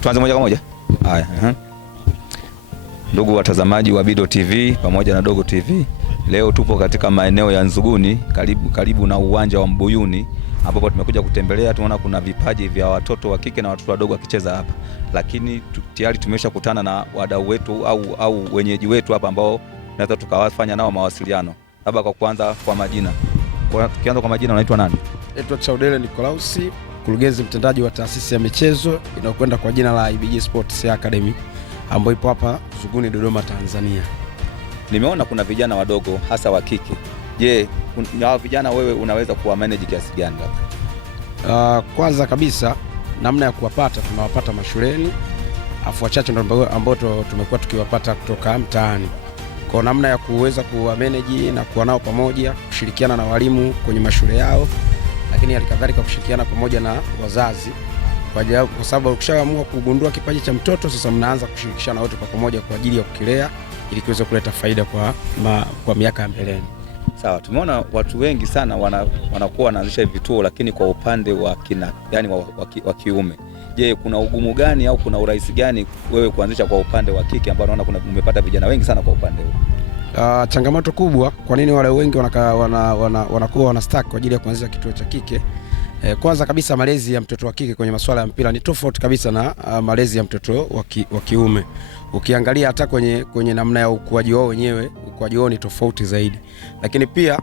Tuanze moja kwa moja. Haya. Ndugu watazamaji wa Bido TV pamoja na Dogo TV, leo tupo katika maeneo ya Nzuguni karibu na uwanja wa Mbuyuni, ambapo tumekuja kutembelea. Tunaona kuna vipaji vya watoto wa kike na watoto wadogo wakicheza hapa, lakini tayari tumeshakutana na wadau wetu au wenyeji wetu hapa ambao tunaweza tukawafanya nao mawasiliano. Labda kwa kwanza kwa majina. Tukianza kwa majina, unaitwa nani? Naitwa Chaudele Nikolausi, mkurugenzi mtendaji wa taasisi ya michezo inayokwenda kwa jina la IBG Sports Academy ambayo ipo hapa Nzuguni, Dodoma, Tanzania. Nimeona kuna vijana wadogo hasa wa kike. Je, hao vijana wewe unaweza kuwa manage kiasi gani hapa? Kwanza kabisa namna ya kuwapata, tunawapata mashuleni, afu wachache ndio ambao tumekuwa tukiwapata kutoka mtaani. Kwa namna ya kuweza kuwa manage na kuwa nao pamoja, kushirikiana na walimu kwenye mashule yao, lakini halikadhalika kushirikiana pamoja na wazazi, kwa sababu ukishaamua kugundua kipaji cha mtoto, sasa mnaanza kushirikishana wote kwa pamoja kwa ajili ya kukilea ili kiweze kuleta faida kwa miaka ya mbeleni. Sawa, tumeona watu wengi sana wanakuwa wanaanzisha vituo, lakini kwa upande wa wa kiume. Je, kuna ugumu gani au kuna urahisi gani wewe kuanzisha kwa upande wa kike, ambao unaona umepata vijana wengi sana kwa upande huo? Changamoto kubwa, kwa nini wale wengi wanakuwa wanastack kwa ajili ya kuanzisha kituo cha kike? Kwanza kabisa malezi ya mtoto wa kike kwenye masuala ya mpira ni tofauti kabisa na malezi ya mtoto wa kiume. Ukiangalia hata kwenye namna ya ukuaji wao wenyewe, ukuaji wao ni tofauti zaidi. Lakini pia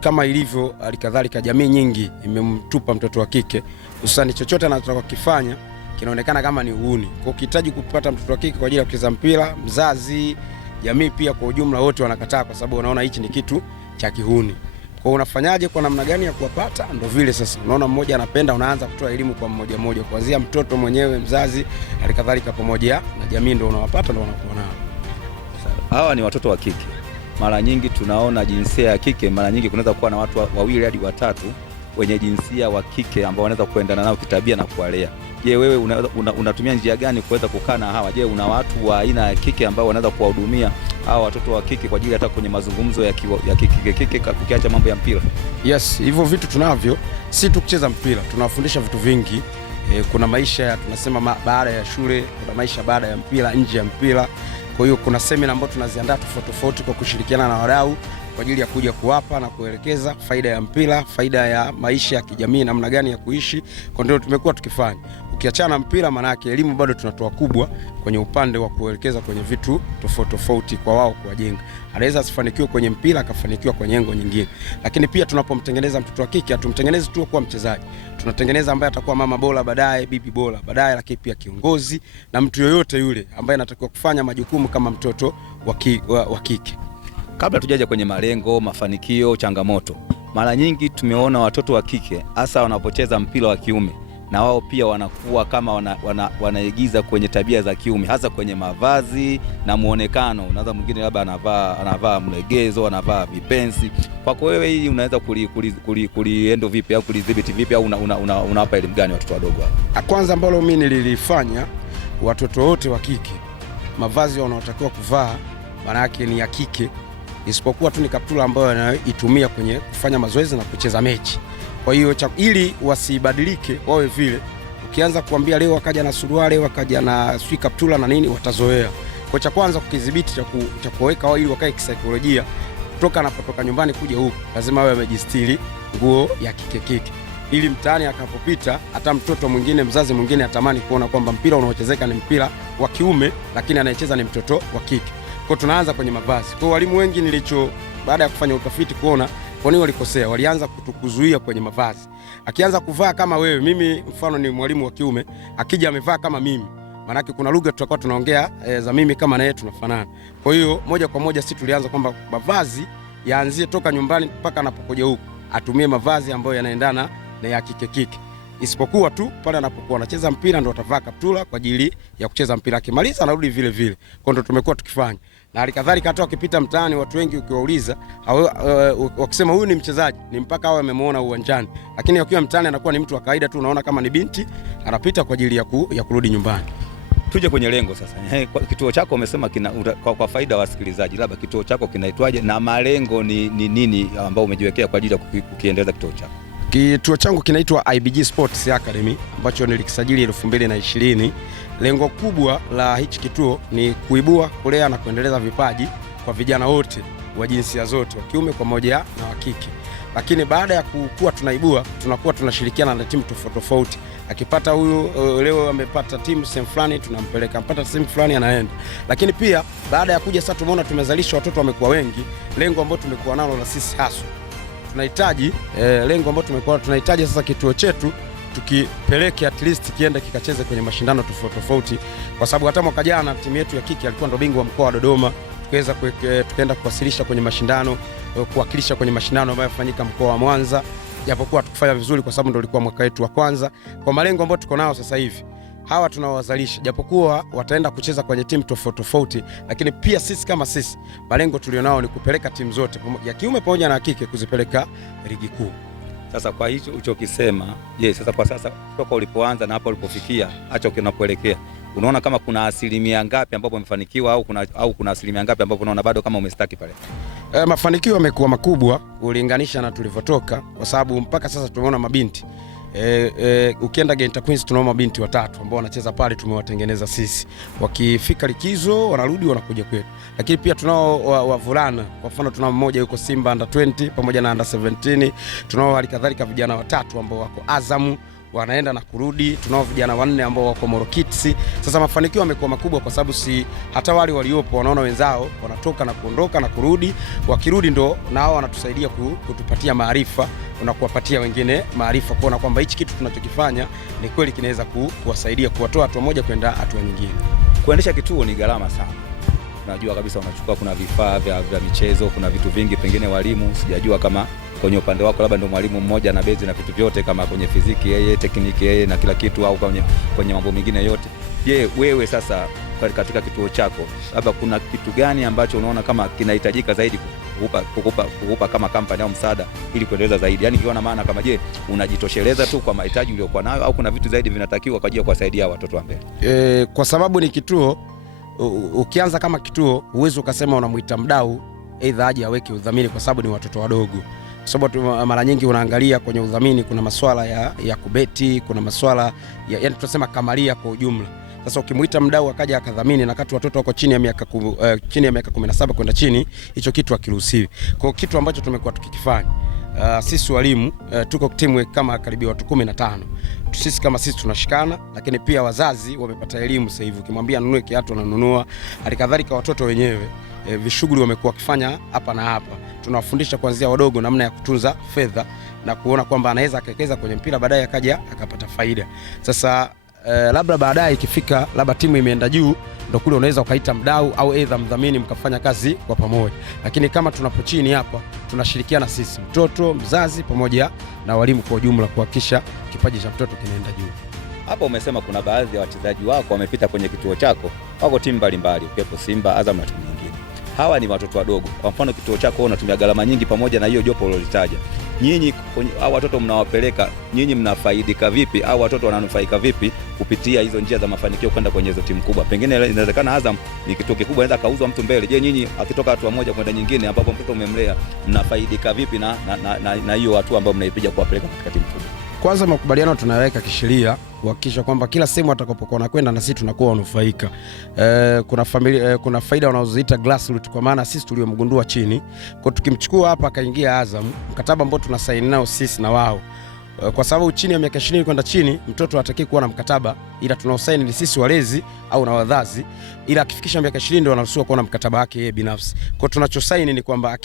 kama ilivyo alikadhalika, jamii nyingi imemtupa mtoto wa kike, hususani chochote anataka kufanya kinaonekana kama ni uhuni. Kwa ukihitaji kupata mtoto wa kike kwa ajili ya kucheza mpira, mzazi, jamii pia kwa ujumla wote wanakataa, kwa sababu wanaona hichi ni kitu cha kihuni. Kwa unafanyaje, kwa namna gani ya kuwapata? Ndio vile sasa unaona mmoja anapenda, unaanza kutoa elimu kwa mmoja kuanzia mtoto mwenyewe, mzazi, halikadhalika pamoja na jamii, ndio unawapata, ndio wanakuwa nao. Hawa ni watoto wa kike. Mara nyingi tunaona jinsia ya kike, mara nyingi kunaweza kuwa na watu wawili hadi watatu wenye jinsia wa kike ambao wanaweza kuendana nao kitabia na kuwalea. Je, wewe unatumia njia gani kuweza kukaa na hawa? Je, una watu wa aina ya kike ambao wanaweza kuwahudumia hawa watoto wa kike kwa ajili hata kwenye mazungumzo ya kike ukiacha mambo ya mpira? Yes, hivyo vitu tunavyo. Si tu kucheza mpira, tunawafundisha vitu vingi. Kuna maisha tunasema baada ya shule, kuna maisha baada ya mpira, nje ya mpira. Kwa hiyo kuna semina ambazo tunaziandaa tofauti kwa kushirikiana na wadau kwa ajili ya kuja kuwapa na kuelekeza faida ya mpira, faida ya maisha ya kijamii, namna gani ya kuishi. Kwa ndio tumekuwa tukifanya. Ukiachana mpira, maana yake elimu bado tunatoa kubwa kwenye upande wa kuelekeza kwenye vitu tofauti kwa wao kuwajenga. Anaweza asifanikiwe kwenye mpira, akafanikiwa kwenye engo nyingine. Lakini pia tunapomtengeneza mtoto wa kike, hatumtengenezi tu kuwa mchezaji. Tunatengeneza ambaye atakuwa mama bora baadaye, bibi bora baadaye, lakini pia kiongozi na mtu yoyote yule ambaye anatakiwa kufanya majukumu kama mtoto wa kike. Kabla tujaje kwenye malengo, mafanikio, changamoto, mara nyingi tumeona watoto wa kike hasa wanapocheza mpira wa kiume, na wao pia wanakuwa kama wanaigiza kwenye tabia za kiume, hasa kwenye mavazi na muonekano. Unaweza mwingine labda anavaa mlegezo, anavaa vipensi. Kwako wewe hii unaweza kuliendo vipi au kulidhibiti vipi, au unawapa elimu gani watoto wadogo hapa? Kwanza ambalo mimi nililifanya, watoto wote wa kike mavazi wanaotakiwa kuvaa maana yake ni ya kike, isipokuwa tu ni kaptula ambayo wanaitumia kwenye kufanya mazoezi na kucheza mechi. Kwa hiyo ili wasibadilike wawe vile, ukianza kuambia leo wakaja na suruali, wakaja na kaptula na nini, watazoea. Kwa cha kwanza kukidhibiti cha kuweka wao ili wakae kisaikolojia, kutoka anapotoka nyumbani kuja huko lazima awe amejistiri nguo ya kike, ili mtaani akapopita hata mtoto mwingine, mzazi mwingine atamani kuona kwamba mpira unaochezeka ni mpira wa kiume, lakini anayecheza ni mtoto wa kike. Kwa tunaanza kwenye mavazi. Kwa walimu wengi baada ya kufanya utafiti kuona kwa nini walikosea, walianza kutukuzuia kwenye mavazi. Akianza kuvaa kama wewe, mimi mfano ni mwalimu wa kiume, akija amevaa kama mimi, maana yake kuna lugha tutakuwa tunaongea za mimi kama na yeye tunafanana. Kwa hiyo moja kwa moja sisi tulianza kwamba mavazi yaanzie toka nyumbani mpaka anapokuja huko, atumie mavazi ambayo yanaendana na ya kike. Isipokuwa tu pale anapokuwa anacheza mpira ndio atavaa kaptula kwa ajili ya kucheza mpira, akimaliza anarudi vile. Kwa ndio tumekuwa tukifanya. Na halikadhalika hata wakipita mtaani, watu wengi ukiwauliza, wakisema huyu ni mchezaji, ni mpaka awe amemuona uwanjani. Lakini akiwa mtaani anakuwa ni mtu wa kawaida tu, unaona kama ni binti anapita kwa ajili ya kurudi nyumbani. Tuje kwenye lengo sasa. Kituo chako umesema kwa faida ya wasikilizaji, labda kituo chako kinaitwaje na malengo ni nini ambao umejiwekea kwa ajili ya kukiendeleza kituo chako? Kituo changu kinaitwa IBG Sports Academy ambacho nilikisajili 2020. Lengo kubwa la hichi kituo ni kuibua, kulea na kuendeleza vipaji kwa vijana wote wa jinsia zote, wa kiume pamoja na wa kike. Lakini baada ya kukua tunaibua, tunakuwa tunashirikiana na timu tofauti tofauti. Akipata huyu leo amepata timu sehemu fulani, tunampeleka, mpata sehemu fulani anaenda. Lakini pia baada ya kuja sasa tumeona tumezalisha watoto wamekuwa wengi. Lengo ambalo tumekuwa nalo na sisi hasa tunahitaji lengo ambalo tunahitaji sasa kituo chetu tukipeleke at least kiende kikacheze kwenye mashindano tofauti tofauti, kwa sababu hata mwaka jana timu yetu ya kike alikuwa ndo bingwa wa mkoa wa Dodoma. Tukaenda kuwasilisha kwenye mashindano, kuwakilisha kwenye mashindano ambayo yafanyika mkoa wa Mwanza, japokuwa tukufanya vizuri kwa sababu ndo ulikuwa mwaka wetu wa kwanza. Kwa malengo ambayo tuko nao sasa hivi, hawa tunawazalisha, japokuwa wataenda kucheza kwenye timu tofauti tofauti, lakini pia sisi kama sisi malengo tulionao ni kupeleka timu zote ya kiume pamoja na kike kuzipeleka ligi kuu. Sasa kwa hicho ulichokisema, sasa kwa sasa kutoka ulipoanza na hapa ulipofikia, acha unapoelekea, unaona kama kuna asilimia ngapi ambapo umefanikiwa au kuna asilimia ngapi ambapo unaona bado kama umestaki pale? Mafanikio yamekuwa makubwa ulinganisha na tulivyotoka, kwa sababu mpaka sasa tumeona mabinti ukienda Geita Queens tunaona mabinti watatu ambao wanacheza pale, tumewatengeneza sisi. Wakifika likizo wanarudi wanakuja kwetu. Lakini pia tunao wavulana, kwa mfano tunao mmoja yuko Simba under 20 pamoja na under 17. Tunao halikadhalika vijana watatu ambao wako Azam wanaenda na kurudi. Tunao vijana 4 ambao wako Morokits. Sasa mafanikio yamekuwa makubwa kwa sababu si hata wale waliopo wanaona wenzao wanatoka na kuondoka na kurudi, wakirudi ndo nao wanatusaidia kutupatia maarifa na kuwapatia wengine maarifa, kuona kwamba hichi kitu tunachokifanya ni kweli kinaweza kuwasaidia kuwatoa hatua moja kwenda hatua nyingine. Kuendesha kituo ni gharama sana. Unajua kabisa unachukua, kuna vifaa vya michezo, kuna vitu vingi, pengine walimu, sijajua kama kwenye upande wako labda ndio mwalimu mmoja na bezi na vitu vyote, kama kwenye fiziki yeye, tekniki yeye na kila kitu, au kwenye mambo mengine yote. Wewe sasa katika kituo chako labda kuna kitu gani ambacho unaona kama kinahitajika zaidi kukupa kama kampani au msaada ili kuendeleza zaidi? Yaani kiona maana kama unajitosheleza tu kwa mahitaji uliokuwa nayo, au kuna vitu zaidi vinatakiwa kwa ajili ya kuwasaidia watoto wa mbele? Kwa sababu ni kituo, ukianza kama kituo huwezi ukasema unamuita mdau aidha aje aweke udhamini, kwa sababu ni watoto wadogo. Kwa sababu mara nyingi unaangalia kwenye udhamini kuna masuala ya kubeti, kuna masuala yani tunasema kamaria kwa ujumla. Sasa ukimuita mdau akaja akadhamini na kati watoto wako chini ya miaka 17 kwenda chini, hicho kitu hakiruhusiwi. Kwa kitu ambacho tumekuwa tukikifanya sisi walimu tuko timu kama karibia watu 15. Sisi kama sisi tunashikana, lakini pia wazazi wamepata elimu sasa hivi. Ukimwambia nunue kiatu ananunua. Halikadhalika watoto wenyewe vishughuli wamekuwa wakifanya hapa na hapa. Tunawafundisha kuanzia wadogo namna ya kutunza fedha na kuona kwamba anaweza akawekeza kwenye mpira baadaye akaja akapata faida. Sasa labda baadaye ikifika labda timu imeenda juu, ndio kule unaweza ukaita mdau au aidha mdhamini mkafanya kazi kwa pamoja. Lakini kama tunapo chini hapa tunashirikiana sisi, mtoto, mzazi pamoja na walimu kwa ujumla, kuhakikisha kipaji cha mtoto kinaenda juu. Hapo umesema kuna baadhi ya wachezaji wako wamepita kwenye kituo chako, wako timu mbalimbali, ukiwepo Simba, Azam na timu nyingine. Hawa ni watoto wadogo. Kwa mfano kituo chako unatumia gharama nyingi pamoja na hiyo jopo ulilolitaja. Nyinyi hao watoto mnawapeleka, nyinyi mnafaidika vipi au watoto wananufaika vipi kupitia hizo njia za mafanikio kwenda kwenye hizo timu kubwa? Pengine inawezekana Azam ni kituo kikubwa, anaweza kauzwa mtu mbele. Je, nyinyi akitoka hatua moja kwenda nyingine ambapo mtoto umemlea, mnafaidika vipi na hiyo hatua ambayo mnaipiga kuwapeleka katika timu kubwa? Kwanza makubaliano tunaweka kisheria kuhakikisha kwamba kila sehemu atakapokuwa anakwenda na sisi tunakuwa wanufaika. Kuna faida wanazoziita grassroots, kwa maana sisi tuliomgundua chini. Kwa tukimchukua hapa akaingia Azam, mkataba ambao tunasaini nao sisi na wao, kwa sababu chini ya miaka 20 kwenda chini mtoto hataki kuwa na mkataba, ila tunaosaini ni sisi walezi au na wazazi, ila akifikisha miaka 20 ndio anaruhusiwa kuwa na mkataba wake yeye binafsi. Kwa tunachosaini ni kwamba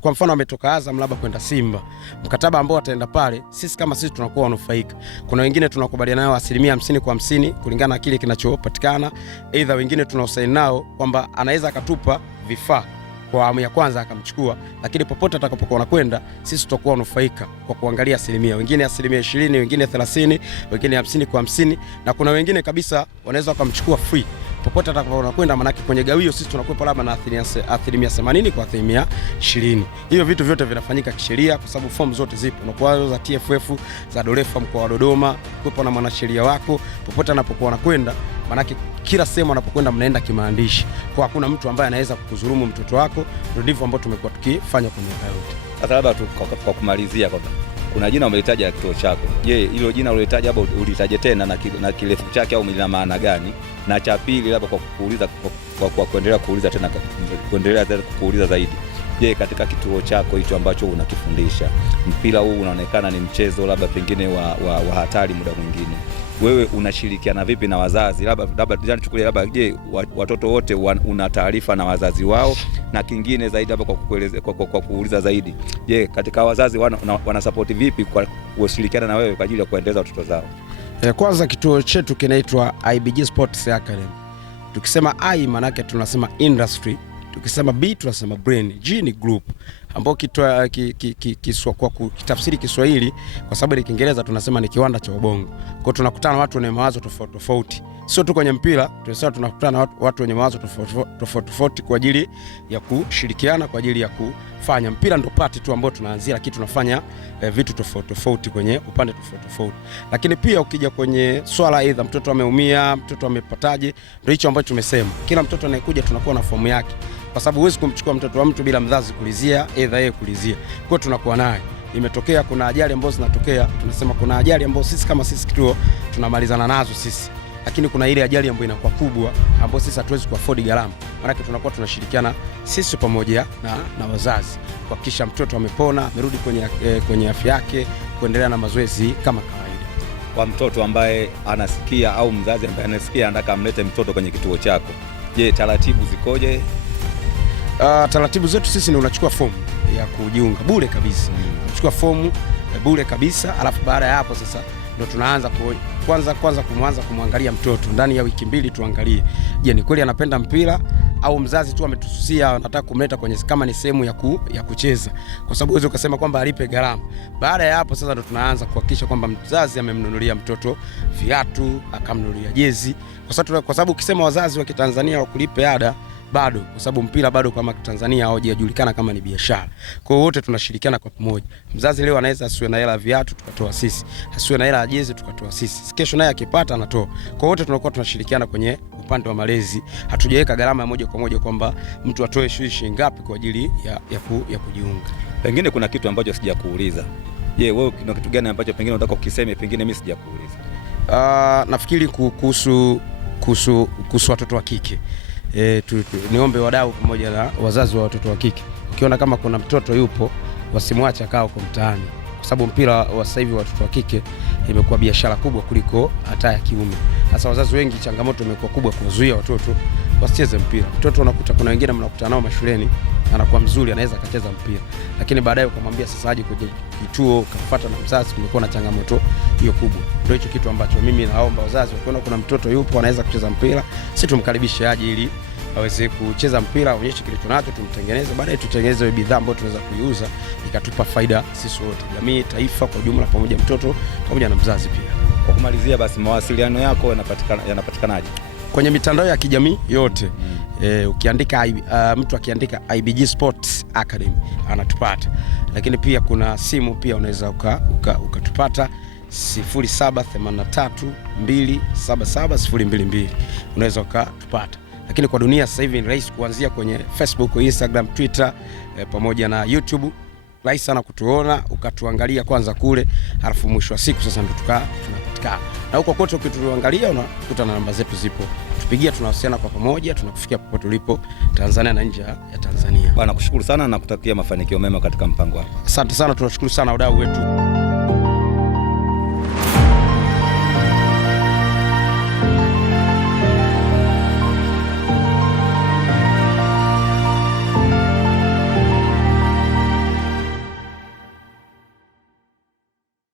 kwa mfano ametoka Azam labda kwenda Simba, mkataba ambao ataenda pale, sisi kama sisi tunakuwa wanufaika. Kuna wengine tunakubaliana nao 50% kwa 50 kulingana na kile kinachopatikana, aidha wengine tunaosaini nao kwamba anaweza akatupa vifaa kwa awamu ya kwanza akamchukua, lakini popote atakapokuwa anakwenda sisi tutakuwa wanufaika kwa kuangalia asilimia, wengine 20%, wengine 30%, wengine 50 kwa 50, na kuna wengine kabisa wanaweza wakamchukua free popote atakapokuwa anakwenda. Manake kwenye gawio sisi tunakuwa labda na 80% kwa 20%. Hiyo vitu vyote vinafanyika kisheria kwa sababu fomu zote zipo, na kwa za TFF za Dorefa mkoa wa Dodoma, kupo na mwanasheria wako popote anapokuwa anakwenda. Manake kila sehemu anapokwenda mnaenda kimaandishi, kwa hakuna mtu ambaye anaweza kukudhulumu mtoto wako. Ndio ndivyo ambao tumekuwa tukifanya kwa miaka yote. Sasa labda tu kwa kumalizia, kuna jina umelitaja la kituo chako. Je, hilo jina ulilitaja hapo ulitaje tena na kirefu chake au lina maana gani? Na cha pili labda kwa kuuliza kwa kuendelea kuuliza tena kuuliza zaidi. Je, katika kituo chako hicho ambacho unakifundisha, mpira huu unaonekana ni mchezo labda pengine wa hatari muda mwingine. Wewe unashirikiana vipi na wazazi? Labda tuchukulie labda, je, watoto wote una taarifa na wazazi wao? Na kingine zaidi hapa kwa kuuliza zaidi, je, katika wazazi wana support vipi kwa kushirikiana na wewe kwa ajili ya kuendeleza watoto zao? Kwanza kituo chetu kinaitwa IBG Sports Academy. Tukisema I maana yake tunasema industry, tukisema B tunasema brain, G ni group, ambao kwa kitafsiri Kiswahili kwa sababu ni Kiingereza tunasema ni kiwanda cha ubongo. Kwa tunakutana watu wenye mawazo tofauti tofauti. Sio tu kwenye mpira, tunakutana watu wenye mawazo tofauti tofauti kwa ajili ya kushirikiana, kwa ajili ya kufanya mpira. Ndio pati tu ambao tunaanzia, lakini tunafanya vitu tofauti tofauti kwenye upande tofauti tofauti. Lakini pia ukija kwenye swala aidha mtoto ameumia, mtoto amepataje, ndio hicho ambacho tumesema. Kila mtoto anayekuja tunakuwa na fomu yake, kwa sababu huwezi kumchukua mtoto wa mtu bila mzazi kulizia, aidha yeye kulizia. Kwa hiyo tunakuwa naye. Imetokea kuna ajali ambazo zinatokea, tunasema kuna ajali ambazo sisi kama sisi kituo tunamalizana nazo sisi. Lakini kuna ile ajali ambayo inakuwa kubwa ambayo sisi hatuwezi kuafford gharama. Maana tunakuwa tunashirikiana sisi pamoja na wazazi kuhakikisha mtoto amepona, amerudi kwenye afya yake, kuendelea na mazoezi kama kawaida. Kwa mtoto ambaye anasikia au mzazi ambaye anasikia anataka amlete mtoto kwenye kituo chako, je, taratibu zikoje? Taratibu zetu sisi ni unachukua fomu ya kujiunga bure kabisa. Unachukua fomu bure kabisa, alafu baada ya hapo sasa ndio tunaanza kwanza kumwangalia mtoto ndani ya wiki 2. Tuangalie, je, ni kweli anapenda mpira au mzazi tu ametususia anataka kumleta kwenye kama ni sehemu ya kucheza, kwa sababu uweze ukasema kwamba alipe gharama. Baada ya hapo sasa ndio tunaanza kuhakikisha kwamba mzazi amemnunulia mtoto viatu, akamnunulia jezi, kwa sababu ukisema wazazi wa Kitanzania wakulipe ada bado, kwa sababu mpira bado kama Tanzania haujajulikana kama ni biashara. Kwa hiyo wote tunashirikiana kwa pamoja. Mzazi leo anaweza asiwe na hela ya viatu, tukatoa sisi. Asiwe na hela ya jezi, tukatoa sisi. Kesho naye akipata anatoa. Kwa hiyo wote tunakuwa tunashirikiana kwenye upande wa malezi. Hatujaweka gharama moja kwa moja kwamba mtu atoe shilingi ngapi kwa ajili ya kujiunga. Pengine kuna kitu ambacho sijakuuliza. Je, wewe kuna kitu gani ambacho pengine unataka ukiseme pengine mimi sijakuuliza? Nafikiri kuhusu watoto wa kike. Niombe wadau pamoja na wazazi wa watoto wa kike, ukiona kama kuna mtoto yupo wasimwache akao kwa mtaani, kwa sababu mpira wa sasa hivi watoto wa kike imekuwa biashara kubwa kuliko hata ya kiume. Sasa wazazi wengi changamoto imekuwa kubwa kuzuia watoto wasicheze mpira. Mtoto unakuta kuna wengine mnakutana nao mashuleni anakuwa mzuri anaweza akacheza mpira, lakini baadaye ukamwambia sasa aje kwenye kituo kafuata na mzazi, kumekuwa na changamoto hiyo kubwa. Ndio hicho kitu ambacho mimi naomba wazazi, wakiona kuna mtoto yupo anaweza kucheza mpira, sisi tumkaribishe aje ili aweze kucheza mpira, aonyeshe kile tunacho, tumtengeneze, baadaye tutengeneze bidhaa ambayo tunaweza kuiuza ikatupa faida sisi wote, jamii, taifa kwa jumla, pamoja mtoto pamoja na mzazi pia. Kwa kumalizia basi, mawasiliano yako yanapatikanaje? Kwenye mitandao ya kijamii yote. Ukiandika mtu akiandika IBG Sports Academy anatupata. Lakini pia kuna simu pia unaweza ukatupata 0783277022 unaweza ukatupata. Lakini kwa dunia sasa hivi ni rahisi kuanzia kwenye Facebook, Instagram, Twitter pamoja na YouTube. Rahisi sana kutuona, ukatuangalia kwanza kule, halafu mwisho wa siku sasa ndio tunapatikana. Na huko kote ukituangalia unakuta na namba zetu zipo. Tupigia, tunawasiliana kwa pamoja, tunakufikia popote ulipo Tanzania na nje ya Tanzania. Bwana, kushukuru sana na kutakia mafanikio mema katika mpango wako. Asante sana, tunashukuru sana wadau wetu.